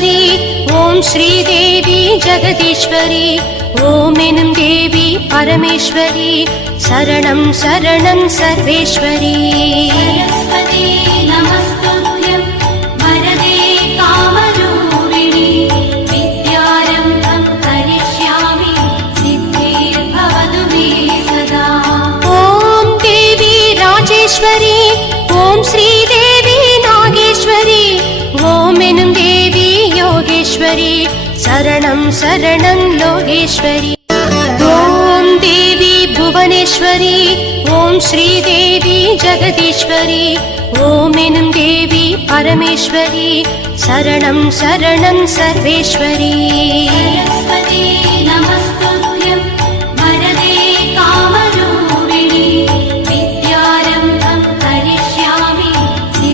ஈஸ்வரி ஓம் ஸ்ரீதேவி ஜெகதீஸ்வரி ஓம் எனும் தேவி பரமேஸ்வரி சரணம் சரணம் சர்வேஸ்வரி. நமஸ்துத்யம் வரதே காமரூபிணி வித்யாரம்பம் கரிஷ்யாமி சித்திர்பவது மே சதா. ஓம் தேவி ராஜேஸ்வரி ஓம் ஸ்ரீதேவி நாகேஸ்வரி ஓம் எனும் தேவி யோகேஸ்வரி சரணம் சரணம் லோகேஸ்வரி. ஓம் தேவி புவனேஸ்வரி ஓம் ஸ்ரீதேவி ஜெகதீஸ்வரி ஓம் எனும் தேவி பரமேஸ்வரி சரணம் சரணம் சர்வேஸ்வரி.